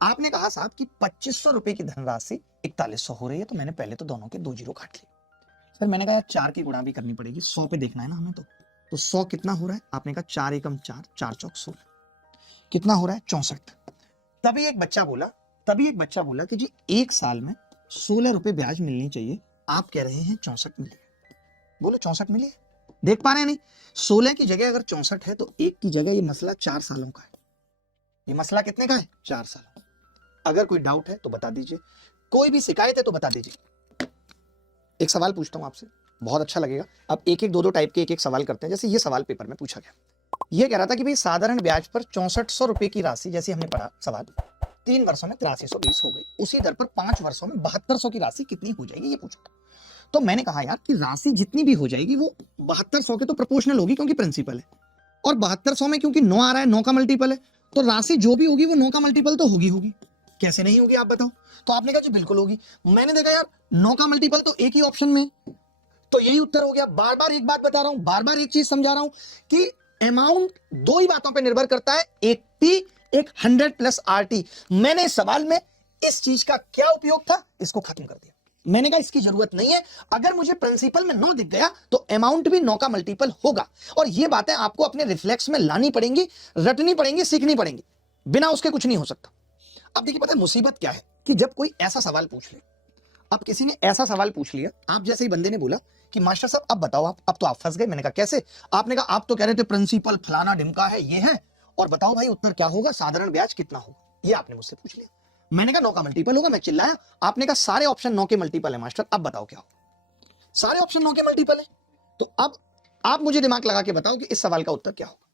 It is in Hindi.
आपने कहा साहब कि 2500 रुपए की धनराशि 4100 हो रही है, तो मैंने पहले तो दोनों के 2 जीरो काट लिए। फिर मैंने कहा यार 4 की गुणा भी करनी पड़ेगी, 100 पे देखना है ना हमें। तो 100 कितना हो रहा है? आपने कहा 4 एकम 4, 4 चौक 16, कितना हो रहा है? 64। तभी एक बच्चा बोला कि जी एक साल में 16 रुपए ब्याज मिलनी चाहिए, आप कह रहे हैं 64 मिली है। बोलो 64 मिली है? देख पा रहे हैं नहीं? 16 की जगह अगर 64 है तो एक की जगह ये मसला 4 सालों का है। ये मसला कितने का है? 4 सालों। अगर कोई डाउट है तो बता दीजिए, कोई भी शिकायत है तो बता दीजिए। एक सवाल पूछता हूं आपसे, बहुत अच्छा लगेगा। अब एक एक दो दो टाइप के एक एक सवाल करते हैं। जैसे ये सवाल पेपर में पूछा गया, ये कह रहा था कि भाई साधारण ब्याज पर 6400 रुपए की राशि, जैसे हमने पढ़ा सवाल, 3 वर्षों में 8320 हो गई, उसी दर पर 5 वर्षों में 7200 की राशि कितनी हो जाएगी, ये पूछा। तो मैंने कहा यार कि राशि जितनी भी हो जाएगी वो 7200 के तो प्रोपोर्शनल होगी, क्योंकि प्रिंसिपल है, और 7200 में क्योंकि 9 आ रहा है, 9 का मल्टीपल है, तो राशि जो भी होगी वो 9 का मल्टीपल तो होगी। कैसे नहीं होगी आप बताओ? तो आपने कहा जी बिल्कुल होगी। मैंने देखा यार 9 का मल्टीपल तो एक ही ऑप्शन में, तो यही उत्तर हो गया। बार बार एक बात बता रहा हूं, बार बार एक चीज समझा रहा हूं कि अमाउंट 2 ही बातों पर निर्भर करता है, एक पी, एक 100 प्लस आरटी। मैंने इस सवाल में इस चीज का क्या उपयोग था, इसको खत्म कर दिया। मैंने कहा इसकी जरूरत नहीं है, अगर मुझे प्रिंसिपल में 9 दिख गया तो अमाउंट भी 9 का मल्टीपल होगा। और ये बातें आपको अपने रिफ्लेक्स में लानी पड़ेंगी, रटनी पड़ेंगी, सीखनी पड़ेंगी, बिना उसके कुछ नहीं हो सकता। अब देखिए पता है मुसीबत क्या है, कि जब कोई ऐसा सवाल पूछ ले, अब किसी ने ऐसा सवाल पूछ लिया, आप जैसे ही बंदे ने बोला कि मास्टर साहब अब बताओ आप, अब तो आप फंस गए। मैंने कहा कैसे? आपने कहा आप तो कह रहे थे प्रिंसिपल फलाना ढिमका है, ये है, और बताओ भाई उत्तर क्या होगा, साधारण ब्याज कितना होगा, ये आपने मुझसे पूछ लिया। मैंने कहा 9 का मल्टीपल होगा, मैं चिल्लाया। आपने कहा सारे ऑप्शन 9 के मल्टीपल है मास्टर, अब बताओ क्या होगा। सारे ऑप्शन 9 के मल्टीपल है, तो अब आप मुझे दिमाग लगा के बताओ कि इस सवाल का उत्तर क्या होगा।